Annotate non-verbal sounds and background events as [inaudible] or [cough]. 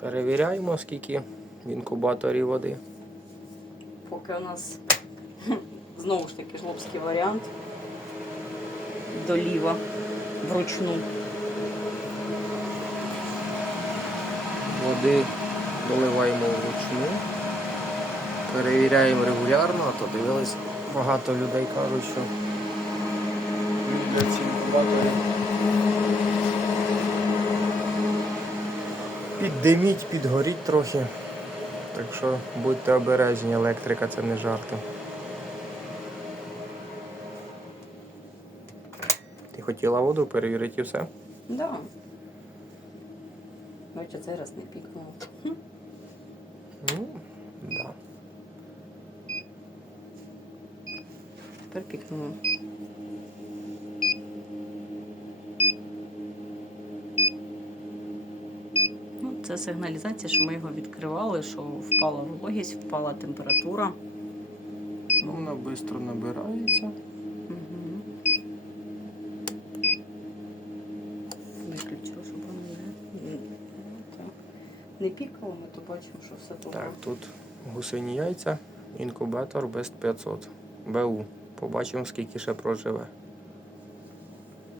Перевіряємо, скільки в інкубаторі води. Поки у нас [laughs] знову ж таки жлобський варіант. Доліва вручну. Води доливаємо вручну. Перевіряємо регулярно, а то дивились, багато людей кажуть, що люблять ці інкубатори. Піддиміть, підгоріть трохи. Так що будьте обережні, електрика це не жарти. Ти хотіла воду перевірити і все? Да. Бачите, цей раз не пікнуло. Ну, да. Тепер пікнуло. Це сигналізація, що ми його відкривали, що впала вологість, впала температура. Ну, вона швидко набирається. Угу. Виключила, щоб воно не, не- так. не пікало, ми то бачимо, що все добре. Так, тут гусині яйця, інкубатор без 500. БУ. Побачимо, скільки ще проживе.